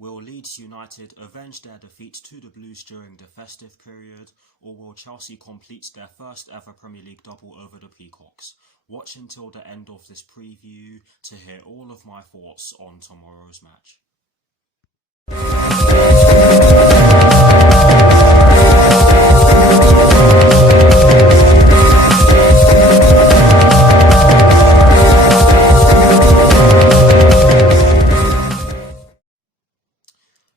Will Leeds United avenge their defeat to the Blues during the festive period, or will Chelsea complete their first ever Premier League double over the Peacocks? Watch until the end of this preview to hear all of my thoughts on tomorrow's match.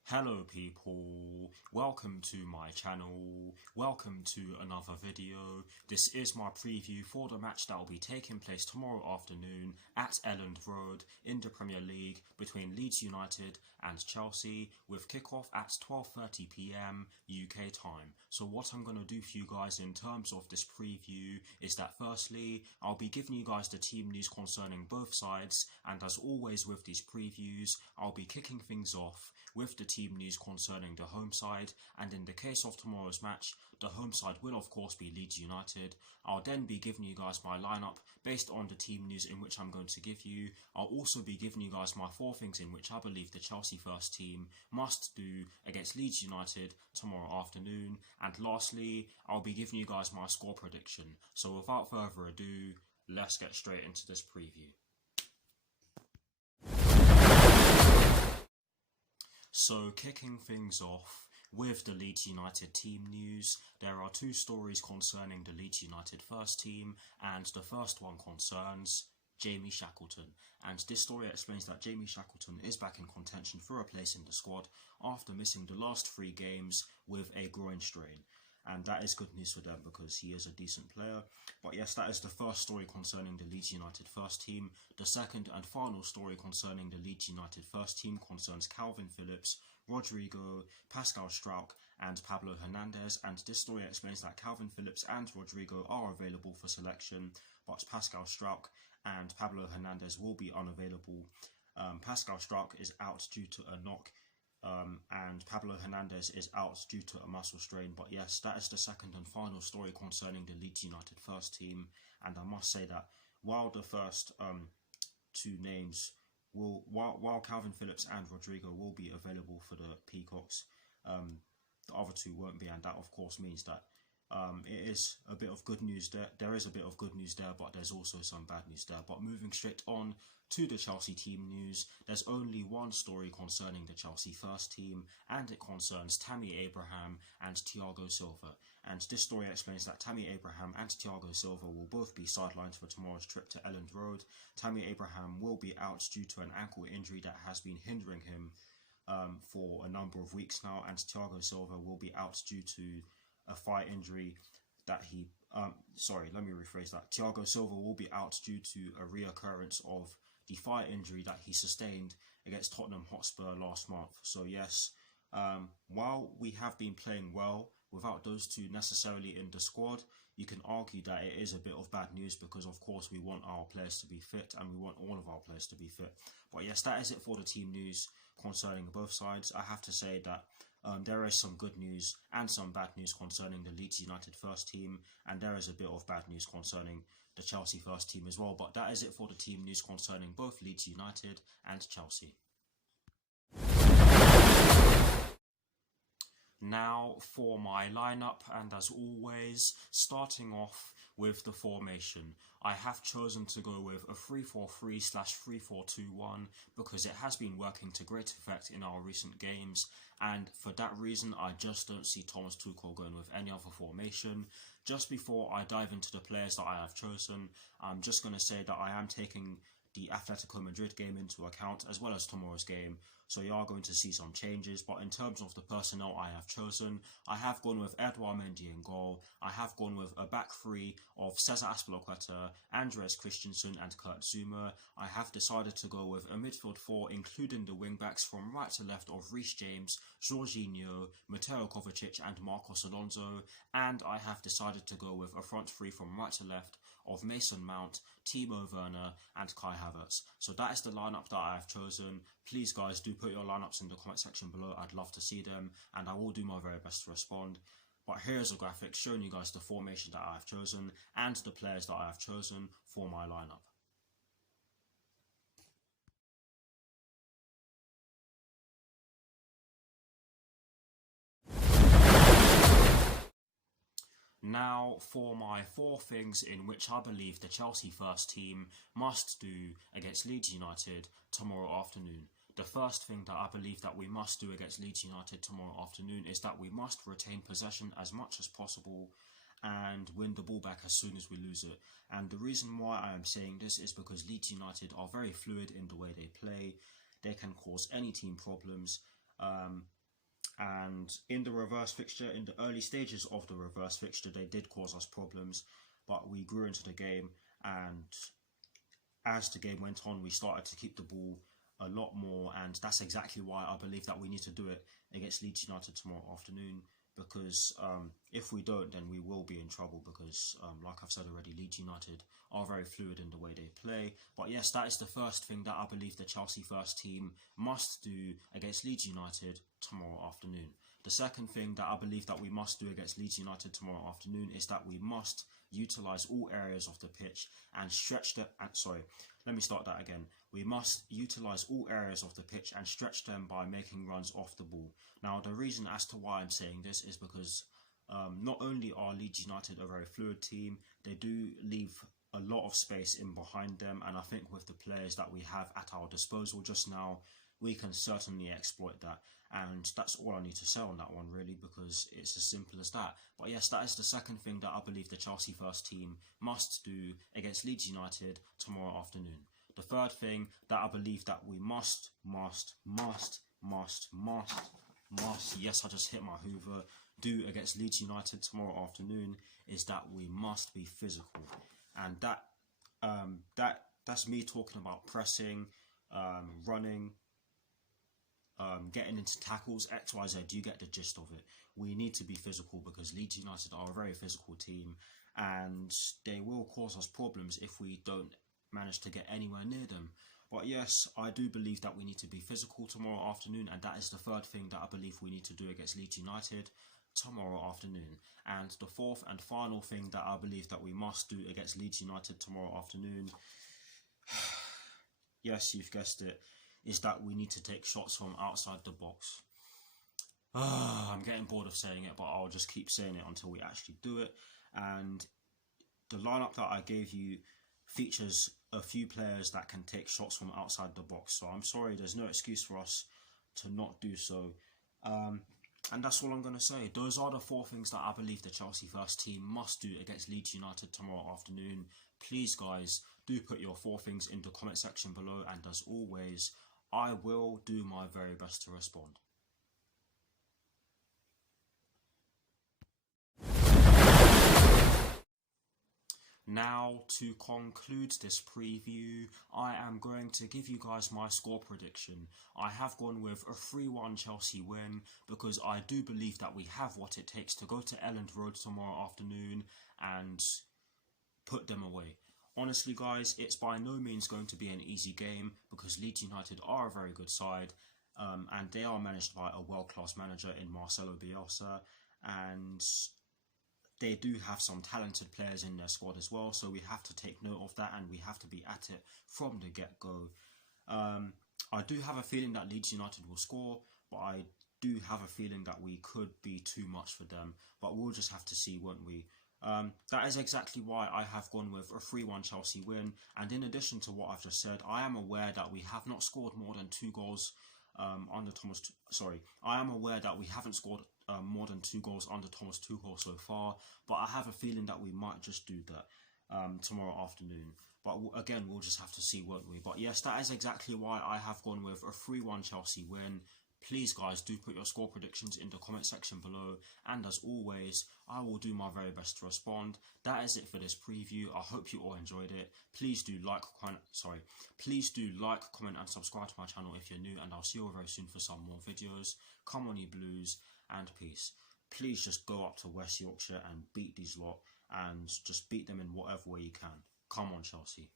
Hello people, welcome to my channel, welcome to another video. This is my preview for the match that will be taking place tomorrow afternoon at Elland Road in the Premier League between Leeds United and Chelsea, with kickoff at 12:30 PM UK time. So what I'm going to do for you guys in terms of this preview is that firstly, I'll be giving you guys the team news concerning both sides, and as always with these previews, I'll be kicking things off with the team news concerning the home side, and in the case of tomorrow's match, the home side will of course be Leeds United. I'll then be giving you guys my lineup based on the team news in which I'm going to give you. I'll also be giving you guys my 4 things in which I believe the Chelsea first team must do against Leeds United tomorrow afternoon, and lastly, I'll be giving you guys my score prediction. So without further ado, let's get straight into this preview. So kicking things off with the Leeds United team news, there are 2 stories concerning the Leeds United first team, and the first one concerns Jamie Shackleton. And this story explains that Jamie Shackleton is back in contention for a place in the squad after missing the last 3 games with a groin strain. And that is good news for them because he is a decent player. But yes, that is the first story concerning the Leeds United first team. The second and final story concerning the Leeds United first team concerns Calvin Phillips, Rodrigo, Pascal Struijk and Pablo Hernandez. And this story explains that Calvin Phillips and Rodrigo are available for selection, but Pascal Struijk and Pablo Hernandez will be unavailable. Pascal Struijk is out due to a knock, and Pablo Hernandez is out due to a muscle strain. But yes, that is the second and final story concerning the Leeds United first team. And I must say that while the first 2 names while Calvin Phillips and Rodrigo will be available for the Peacocks, the other 2 won't be, and that of course means that it is a bit of good news there. There is a bit of good news there, but there's also some bad news there. But moving straight on to the Chelsea team news, there's only one story concerning the Chelsea first team, and it concerns Tammy Abraham and Thiago Silva. And this story explains that Tammy Abraham and Thiago Silva will both be sidelined for tomorrow's trip to Elland Road. Tammy Abraham will be out due to an ankle injury that has been hindering him for a number of weeks now, and Thiago Silva will be out due to a thigh injury that he let me rephrase that. Thiago Silva will be out due to a reoccurrence of the thigh injury that he sustained against Tottenham Hotspur last month. So yes, while we have been playing well without those 2 necessarily in the squad, you can argue that it is a bit of bad news because of course we want our players to be fit and we want all of our players to be fit. But yes, that is it for the team news concerning both sides. I have to say that there is some good news and some bad news concerning the Leeds United first team, and there is a bit of bad news concerning the Chelsea first team as well. But that is it for the team news concerning both Leeds United and Chelsea. Now for my lineup, and as always, starting off with the formation, I have chosen to go with a 3-4-3/3-4-2-1 because it has been working to great effect in our recent games, and for that reason I just don't see Thomas Tuchel going with any other formation. Just before I dive into the players that I have chosen, I'm just going to say that I am taking the Atletico Madrid game into account as well as tomorrow's game, so you are going to see some changes. But in terms of the personnel I have chosen, I have gone with Edouard Mendy in goal. I have gone with a back 3 of Cesar Azpilicueta, Andreas Christensen and Kurt Zuma. I have decided to go with a midfield 4 including the wing backs from right to left of Reece James, Jorginho, Mateo Kovacic and Marcos Alonso, and I have decided to go with a front 3 from right to left of Mason Mount, Timo Werner and Kai Havertz. So that is the lineup that I have chosen. Please guys, do put your lineups in the comment section below. I'd love to see them and I will do my very best to respond. But here's a graphic showing you guys the formation that I have chosen and the players that I have chosen for my lineup. Now for my 4 things in which I believe the Chelsea first team must do against Leeds United tomorrow afternoon. The first thing that I believe that we must do against Leeds United tomorrow afternoon is that we must retain possession as much as possible and win the ball back as soon as we lose it. And the reason why I am saying this is because Leeds United are very fluid in the way they play. They can cause any team problems. And in the reverse fixture, in the early stages of the reverse fixture, they did cause us problems, but we grew into the game, and as the game went on, we started to keep the ball a lot more, and that's exactly why I believe that we need to do it against Leeds United tomorrow afternoon, because if we don't, then we will be in trouble, because like I've said already, Leeds United are very fluid in the way they play. But yes, that is the first thing that I believe the Chelsea first team must do against Leeds United tomorrow afternoon. The second thing that I believe that we must do against Leeds United tomorrow afternoon is that we must utilise all areas of the pitch and stretch them. Let me start that again. We must utilise all areas of the pitch and stretch them by making runs off the ball. Now, the reason as to why I'm saying this is because not only are Leeds United a very fluid team, they do leave a lot of space in behind them, and I think with the players that we have at our disposal just now, we can certainly exploit that. And that's all I need to say on that one, really, because it's as simple as that. But yes, that is the second thing that I believe the Chelsea first team must do against Leeds United tomorrow afternoon. The third thing that I believe that we must, yes, I just hit my Hoover, do against Leeds United tomorrow afternoon is that we must be physical. And that's me talking about pressing, running, getting into tackles, X, Y, Z. You get the gist of it. We need to be physical because Leeds United are a very physical team, and they will cause us problems if we don't manage to get anywhere near them. But yes, I do believe that we need to be physical tomorrow afternoon, and that is the third thing that I believe we need to do against Leeds United tomorrow afternoon. And the fourth and final thing that I believe that we must do against Leeds United tomorrow afternoon, yes, you've guessed it, is that we need to take shots from outside the box. I'm getting bored of saying it, but I'll just keep saying it until we actually do it. And the lineup that I gave you features a few players that can take shots from outside the box. So I'm sorry, there's no excuse for us to not do so. And that's all I'm going to say. Those are the 4 things that I believe the Chelsea first team must do against Leeds United tomorrow afternoon. Please, guys, do put your 4 things in the comment section below. And as always, I will do my very best to respond. Now, to conclude this preview, I am going to give you guys my score prediction. I have gone with a 3-1 Chelsea win because I do believe that we have what it takes to go to Elland Road tomorrow afternoon and put them away. Honestly, guys, it's by no means going to be an easy game because Leeds United are a very good side, and they are managed by a world-class manager in Marcelo Bielsa, and they do have some talented players in their squad as well, so we have to take note of that and we have to be at it from the get-go. I do have a feeling that Leeds United will score, but I do have a feeling that we could be too much for them, but we'll just have to see, won't we? That is exactly why I have gone with a 3-1 Chelsea win, and in addition to what I've just said, I am aware that we have not scored more than 2 goals under Thomas. I am aware that we haven't scored more than 2 goals under Thomas Tuchel so far, but I have a feeling that we might just do that tomorrow afternoon. But again, we'll just have to see, won't we? But yes, that is exactly why I have gone with a 3-1 Chelsea win. Please, guys, do put your score predictions in the comment section below, and as always, I will do my very best to respond. That is it for this preview. I hope you all enjoyed it. Please do like, comment, and subscribe to my channel if you're new, and I'll see you all very soon for some more videos. Come on, you Blues, and peace. Please just go up to West Yorkshire and beat these lot, and just beat them in whatever way you can. Come on, Chelsea.